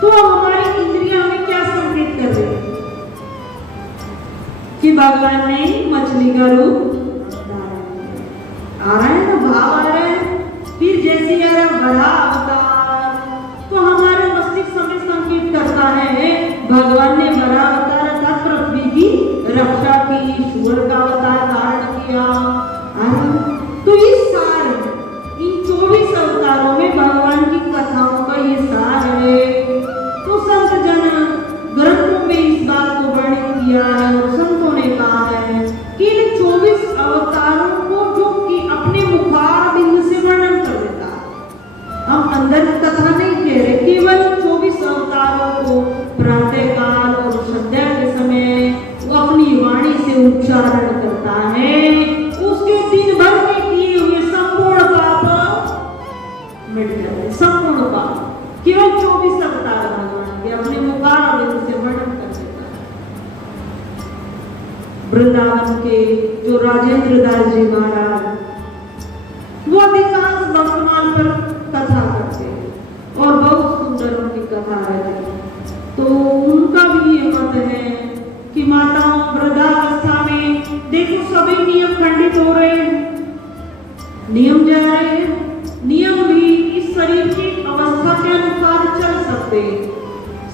तो हमारी इंद्रियां हमें क्या संकेत कर रही है कि भगवान ने मछली का रूप आ रहा है ना, भाव आ रहा है। फिर जैसे आ रहा बड़ा अवतार, तो हमारे मस्तिष्क हमें संकेत करता है भगवान ने बड़ा अवतार अर्थात पृथ्वी की रक्षा की, सूअर का अवतार धारण किया। तो ये सार, इन 24 अवतारों में भगवान की कथाओं का ये सार है। तो संत जन ग्रंथों में इस बात को वर्णित किया है, और संतों ने कहा है कि इन 24 अवतारों को जो कि अपने मुखारबिंद से वर्णन कर देता है, हम अंदर कथा नहीं कह रहे, केवल 24 अवतारों को प्रातः काल और संध्या के समय वो अपनी वाणी से उच्चारण करता है, उसके दिन भर में किए हुए संपूर्ण पाप मिट जाते, संपूर्ण पाप। केवल 24 अवतार भगवान के अपने मुखारबिंद से वर्णन कर देता है। वृंदावन के जो राजेंद्र दास जी महाराज, वो अधिकांश वर्तमान पर कथा करते हैं और बहुत सुंदर उनकी कथा रहती है। तो उनका भी ये मत है कि माताओं वृद्धावस्था में देखो सभी नियम खंडित हो रहे हैं, नियम जा रहे हैं, नियम भी इस शरीर की अवस्था के अनुसार चल सकते हैं।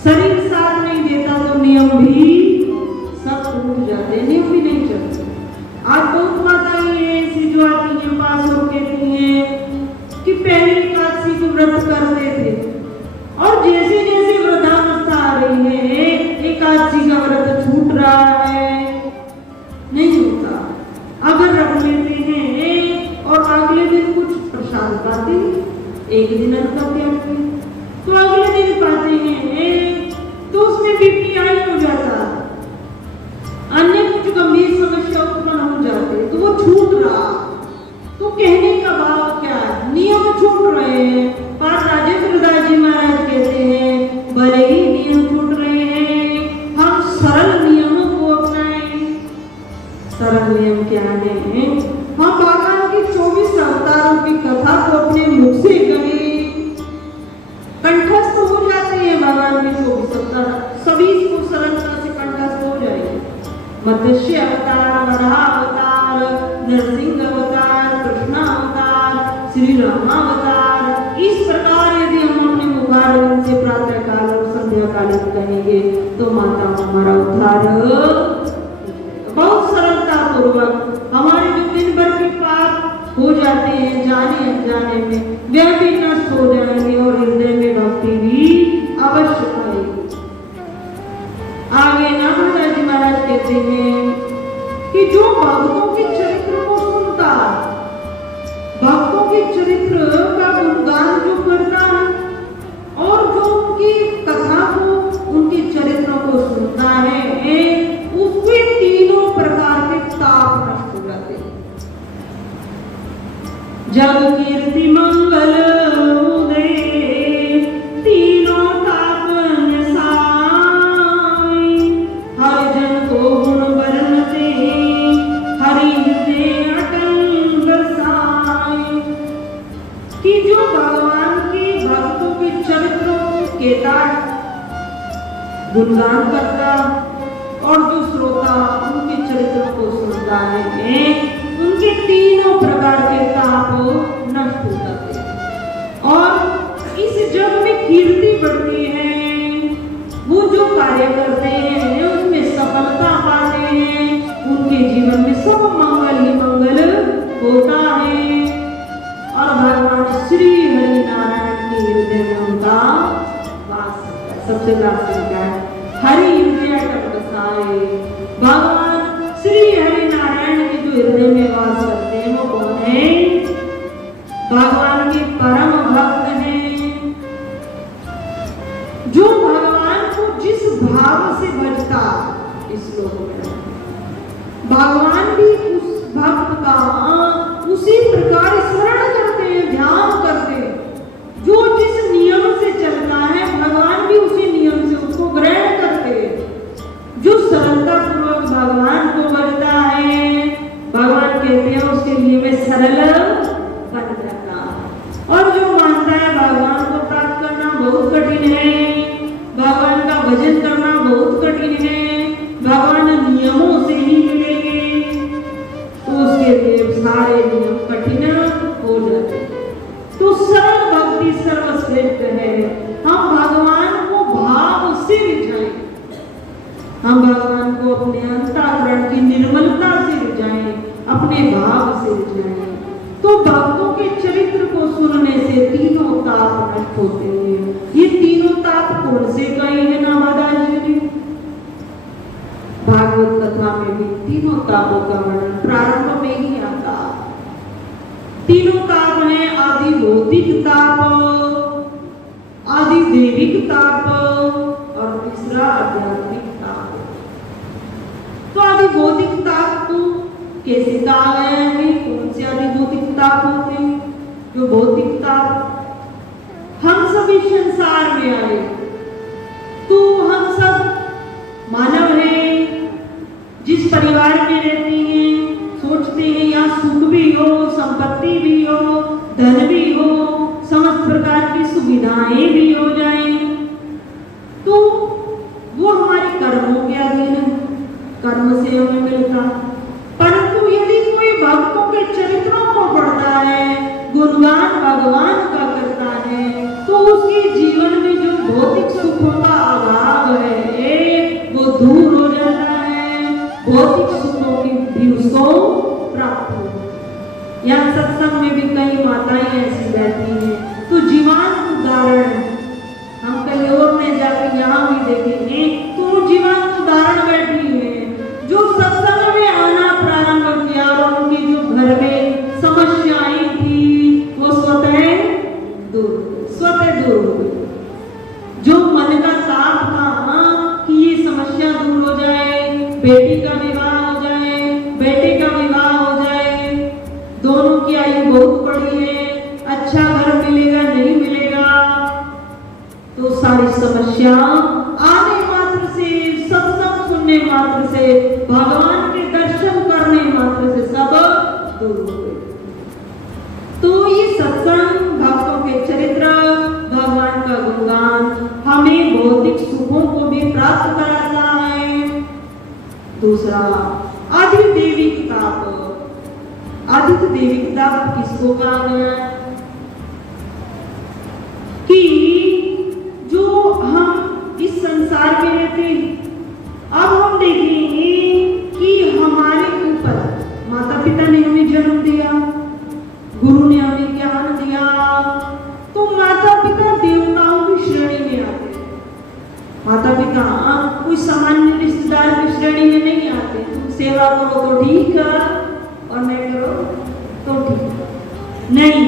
शरीर साथ नहीं देता तो नियम भी सब टूट जाते हैं, नियम भी नहीं चलते। आज बहुत माताएं ऐसी जो आती हैं पास हो कहती हैं कि पहले एकादशी को व्रत करते थे और जैसे जैसे वृद्धावस्था आ रही है एकादशी का व्रत छूट रहा है, नहीं होता। अगर रख लेते हैं और अगले दिन कुछ प्रसाद पाते हैं, एक दिन अन्न करते तो अगले दिन पाते हैं तो उसमें बीपी हाई हो जाता, अन्य कुछ गंभीर समस्या उत्पन्न हो जाते, तो वो छूट रहा। तो कहने का भाव क्या है, नियम छूट रहे हैं। पर राजेंद्र दास जी महाराज कहते हैं भले ही नियम छूट रहे हैं, हम सरल नियमों को अपनाएं। सरल नियम क्या है, हम भगवान की 24 अवतारों की कथा को अपने मुख से कभी कंठस्थ हो जाते हैं। भगवान के 24 अवतार सभी को सरलता से कंठस्थ हो जाएंगे। मत्स्य अवतार, वराह अवतार, नरसिंह अवतार, कृष्ण अवतार, श्री राम अवतार, इस प्रकार यदि हम अपने मुखारविंद से प्रातः काल और संध्या कालीन कहेंगे तो माता हमारा उद्धार बहुत सरलता पूर्वक हमारे जो दिन भर के पाप हो जाते हैं जाने अनजाने में, वह भी नष्ट हो जाएंगे और हृदय में भक्ति भी अवश्य आएगी। आगे नामदास जी महाराज कहते हैं कि जो भक्तों के चरित्र को सुनता है, भक्तों के चरित्र का गुणगान जो करता है और जो उनकी कथा को, उनके चरित्रों को सुनता है, उसके तीनों प्रकार के ताप नष्ट हो जाते हैं। जग कीर्ति मंगल उदय तीनों ताप नसाई, हर जन को गुण वर्णते हरि हृदय अटल बसाई। कि जो भगवान के भक्तों के चरित्रों के गुणगान करता और जो श्रोता उनके चरित्रों को सुनता है, उनके तीनों प्रकार के ताप नष्ट हो जाते हैं और इस जग में कीर्ति बढ़ती है। वो जो कार्य करते हैं उसमें सफलता पाते हैं, उनके जीवन में सब मंगल ही मंगल होता है और भगवान श्री हरि नारायण के हृदय में उनका वास होता है। सबसे लास्ट क्या है, हरि हृदय अटल बसाए। भगवान श्री हरि नारायण के जो हृदय में वास करते हैं वो कौन है, भगवान के परम भक्त हैं। जो भगवान को जिस भाव से भजता, इस लोक में भगवान भी उस भक्त का उसी प्रकार स्मरण करते हैं, ध्यान करते हैं। जो जिस नियम से चलता है भगवान भी उसी नियम से उसको ग्रहण करते हैं। जो सरलता पूर्वक भगवान को भजता है, भगवान कहते हैं उसके लिए मैं सरल बन जाता। और जो मानता है भगवान को प्राप्त करना बहुत कठिन है, भगवान का भजन करना बहुत कठिन है, भगवान नियमों से ही मिलेंगे, तो उसके लिए सारे नियम कठिन हो जाते हैं। तो सरल भक्ति सर्वश्रेष्ठ है। हम भगवान को भाव से रिझाएं, हम भगवान को अपने अंतःकरण की निर्मलता से रिझाएं, अपने भाव से रिझाएं। तो भक्तों के चरित्र को सुनने से तीनों ताप नष्ट होते हैं। ये तीनों ताप कौन से कहे हैं नामदास जी ने? भागवत कथा में भी तीनों तापों का वर्णन प्रारंभ में ही आता। तीनों ताप हैं आदि भौतिक ताप, आदि दैविक ताप और तीसरा आध्यात्मिक ताप। तो आदि भौतिक ताप को कैसे कहा गया है, कौन से आदि भौतिक ताप होते हैं? जो भौतिक ताप, हम सभी संसार में आए तो हम सब मानव हैं। जिस परिवार परिवार में रहते हैं, सोचते हैं यहाँ सुख भी हो, संपत्ति भी हो, धन भी हो, समस्त प्रकार की सुविधाएं भी हो जाएं, तो वो हमारे कर्मों के अधीन है, कर्म से हमें मिलता। परंतु यदि कोई भक्तों के चरित्रों को पढ़ता है, गुणगान भगवान का करता है, तो उसके जीवन में जो भौतिक सुखों का अभाव है वो दूर हो जाता है, भौतिक सुखों की भी उसको प्राप्त हो। यहाँ सत्संग में भी कई माताएं ऐसी रहती हैं, तो जीवंत उदाहरण हम कहीं और में जाकर यहाँ भी देखेंगे तो जीवंत उदाहरण बैठी है जो सत्संग में आना प्रारंभ किया और उनकी जो घर में समस्याएं थी वो स्वतः दूर हो गई। जो मन का ताप था कि ये समस्या दूर हो जाए, बेटी का विवाह हो जाए, बेटे का विवाह हो जाए, दोनों की आयु बहुत बड़ी है, अच्छा घर मिलेगा नहीं मिलेगा, तो सारी समस्या आने मात्र से, सत्संग सुनने मात्र से, भगवान के दर्शन करने मात्र से सब दूर हो गए। तो ये सत्संग, भक्तों के चरित्र, भगवान का गुणगान हमें भौतिक सुखों को भी प्राप्त कराता है। दूसरा, अधिदैविक ताप। अधिदैविक ताप किसको कहा गया कि जो हम इस संसार में रहते हैं, अब हम देखेंगे कि हमारे ऊपर माता पिता ने हमें जन्म दिया, गुरु ने हमें ज्ञान दिया, तो माता पिता देवताओं की श्रेणी में आते हैं। माता पिता कोई सामान्य रिश्तेदार की श्रेणी में नहीं आते। तुम सेवा करो तो ठीक है और नहीं करो तो ठीक नहीं।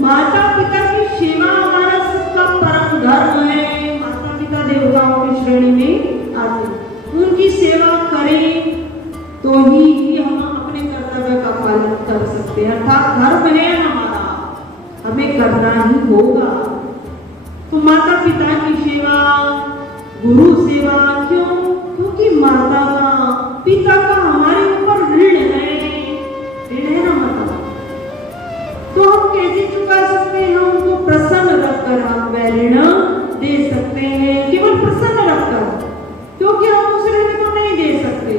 माता पिता की सेवा हमारा सबका परम धर्म है। माता पिता देवताओं की श्रेणी में आते हैं, उनकी सेवा करें तो ही हम अपने कर्तव्य का पालन कर सकते हैं, अर्थात धर्म है हमारा, हमें करना ही होगा। तो माता पिता की सेवा, गुरु सेवा, क्यों? क्योंकि माता का, पिता का हमारे ऊपर ऋण है ना माता। तो हम कैसे चुका सकते हैं? हम उनको प्रसन्न रखकर हम वह ऋण दे सकते हैं, केवल प्रसन्न रखकर, क्योंकि हम उस ऋण को नहीं दे सकते।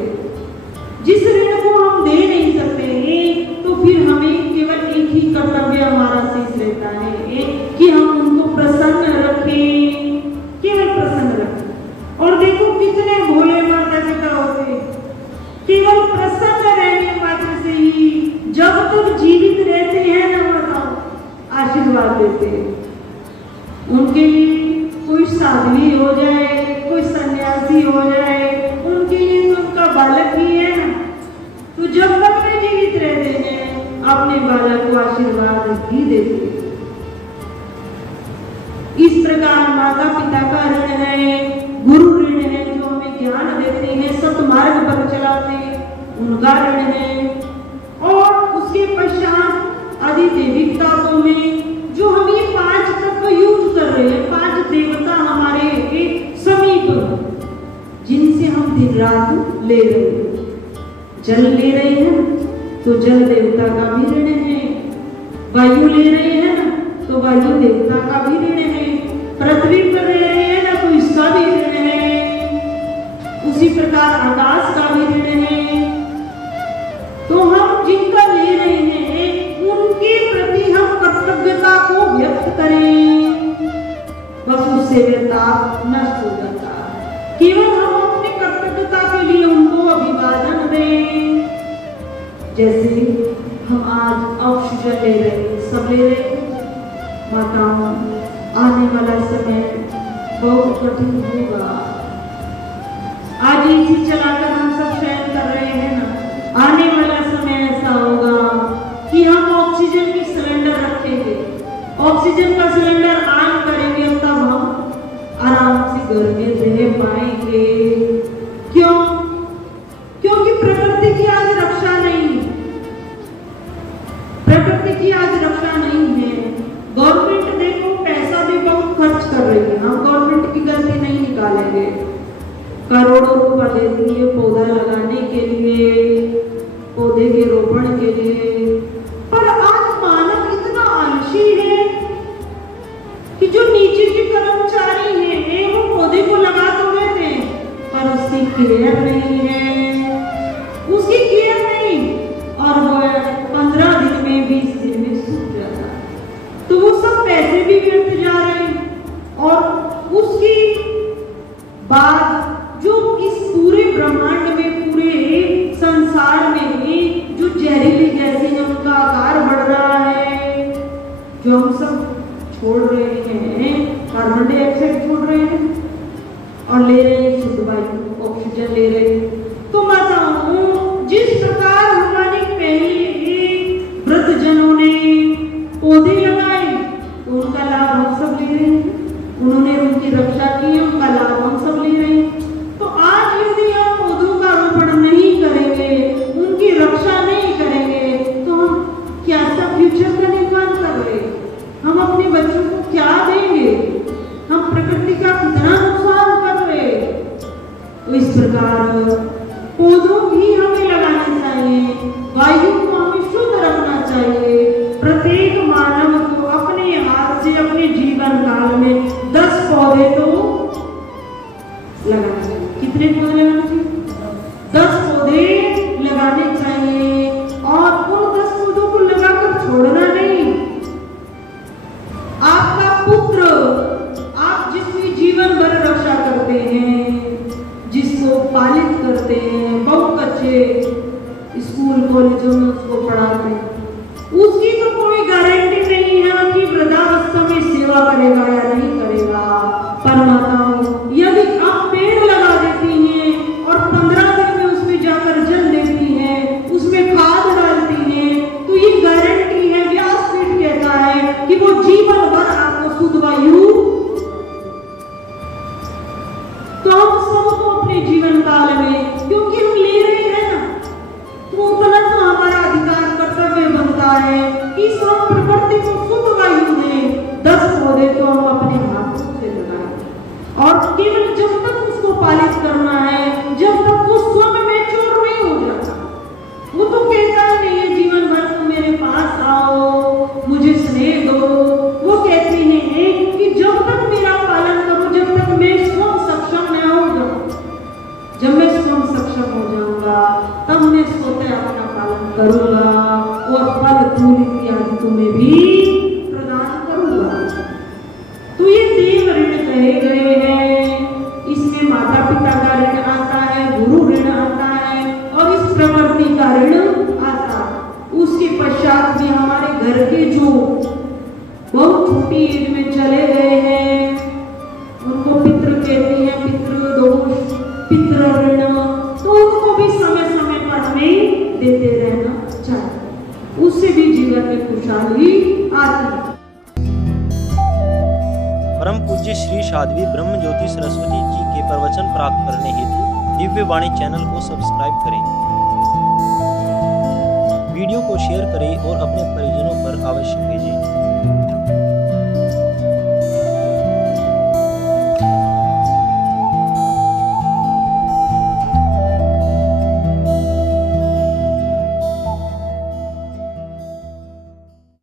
जिस ऋण को हम दे नहीं सकते हैं, तो फिर हमें केवल एक ही कर्तव्य हमारा शेष रहता है कि हम उनको प्रसन्न रखें, केवल प्रसन्न रखें। और देखो कितने भोले माता पिता होते, केवल प्रसन्न रहने मात्र से ही जब तक जीवित रहते हैं ना माता, आशीर्वाद देते हैं। उनके लिए कोई साध्वी हो जाए, कोई सन्यासी हो जाए, उनके लिए तो उनका बालक ही है ना। तो जब तक वे जीवित रहते हैं, अपने बालक को आशीर्वाद ही देते हैं। इस प्रकार माता पिता का ऋण है, गुरु ऋण है, जो हमें ज्ञान देते हैं, सत्मार्ग पर चलाते हैं, उनका ऋण है। और उसके पश्चात अधिदैविक तापों में जो हम ये 5 तत्व यूज कर रहे हैं, 5 देवता हमारे समीप, जिनसे हम दिन रात ले रहे हैं। जल ले रहे हैं तो जल देवता का भी ऋण है, वायु ले रहे हैं ना तो वायु देवता का भी ऋण है, पृथ्वी पर ले रहे हैं ना तो इसका भी ऋण है, उसी प्रकार आकाश का भी ऋण है। तो हम जिनका ले रहे हैं उनके प्रति हम कर्तव्यता को व्यक्त करें, बस उससे व्यता नष्ट हो जाता है। केवल हम अपने कर्तव्यता के लिए उनको अभिवादन दें। जैसे हम आज ऑक्सीजन ले रहे हैं, सब ले रहे हैं, माताओं आने वाला समय बहुत कठिन होगा। आज इसी चलाकर हम सब शयन कर रहे हैं ना, आने वाला समय ऐसा होगा कि हम ऑक्सीजन की सिलेंडर रखेंगे, ऑक्सीजन का सिलेंडर ऑन करेंगे, तब हम आराम से घर में रह पाएंगे। क्यों? क्योंकि प्रकृति की आज रक्षा नहीं, प्रकृति की आज रक्षा नहीं है। गवर्नमेंट देखो पैसा भी बहुत खर्च कर रही है, हम गवर्नमेंट की गलती नहीं निकालेंगे, करोड़ों रुपए देती है पौधा लगाने के लिए, पौधे के रोपण के लिए। पर आज मानव इतना आलसी है कि जो नीचे के कर्मचारी हैं वो पौधे को लगा तो देते हैं पर उसकी केयर नहीं है, उसकी केयर नहीं, और वो 15 दिन में 20 दिन में सूख जाता है। तो वो सब पैसे भी व्यर्थ जा रहे हैं। और उसकी बाद जो इस पूरे ब्रह्मांड में, पूरे संसार में जो जहरीली गैसें हैं उनका आकार बढ़ रहा है, जो हम सब छोड़ रहे हैं, कार्बन डाइऑक्साइड छोड़ रहे हैं और ले रहे हैं शुद्ध वायु, ऑक्सीजन ले रहे हैं। तो मैं बताऊं जिस प्रकार हमारे पहले वृद्धजनों ने पौधे लगाए तो उनका लाभ हम सब ले रहे हैं, उन्होंने उनकी रक्षा की, उनका लाभ हम सब ले रहे हैं। तो आज यदि हम पौधों का रोपण नहीं करेंगे, उनकी रक्षा नहीं करेंगे तो हम क्या सा फ्यूचर का निर्माण कर रहे हैं? हम अपने बच्चों को क्या देंगे? हम प्रकृति का कितना नुकसान कर रहे हैं? तो इस प्रकार पौधों भी हमें लगाने चाहिए, वायु को हमें शुद्ध रखना चाहिए। प्रत्येक मानव को अपने हाथ से अपने जीवन काल में 10 पौधे तो लगाने चाहिए। कितने पौधे लगाने चाहिए? 10 पौधे लगाने चाहिए और उन 10 पौधों को लगाकर छोड़ना नहीं। आपका पुत्र, आप जिसकी जीवन भर रक्षा करते हैं, जिसको पालित करते हैं, बहुत अच्छे स्कूल कॉलेजों में उसको पढ़ाते हैं, उसकी तो कोई गारंटी नहीं है कि वृद्धावस्था में सेवा करेगा या नहीं करेगा। पर माताओं, यदि आप पेड़ लगा देती हैं और 15 दिन में उसमें जाकर जल देती हैं, उसमें खाद डालती हैं, तो ये गारंटी है, व्यासपीठ कहता है कि वो जीवन भर आपको शुद्ध वायु। तो हम सबको अपने जीवन काल में, क्योंकि हम ले रहे हैं ना, तो उतना तो हमारा अधिकार कर्तव्य बनता है कि सब प्रकृति को शुद्ध वायु दें। 10 पौधे तो हम अपने हाथों से लगाएं और केवल जब तक उसको पालित करना है, जब तक वो स्वयं में चोर नहीं हो जाता। वो तो कहता ही नहीं है जीवन भर तुम मेरे पास आओ, मुझे स्नेह दो। वो कहते हैं कि जब तक मेरा पालन करो, जब तक मैं स्वयं सक्षम न हो जाऊं, जब मैं स्वयं सक्षम हो जाऊंगा तब मैं स्वतः अपना पालन करूंगा और फल फूल इत्यादि तुम्हें भी प्रदान करूंगा। तो ये देव ऋण कहे गए हैं। इसमें माता पिता का ऋण आता है, गुरु ऋण आता है और इस प्रवृत्ति का ऋण आता है। उसके पश्चात भी हमारे घर के जो बहुत छोटी एज में चले गए हैं उनको पितृ कहते हैं, पितृ दोष, पितृ ऋण, तो उनको भी समय समय पर हमें देते रहना चाहिए। उससे भी जीवन में खुशहाली आती है। परम पूज्य श्री साध्वी ब्रह्म ज्योति सरस्वती जी के प्रवचन प्राप्त करने हेतु दिव्य वाणी चैनल को सब्सक्राइब करें, वीडियो को शेयर करें और अपने परिजनों पर अवश्य भेजें।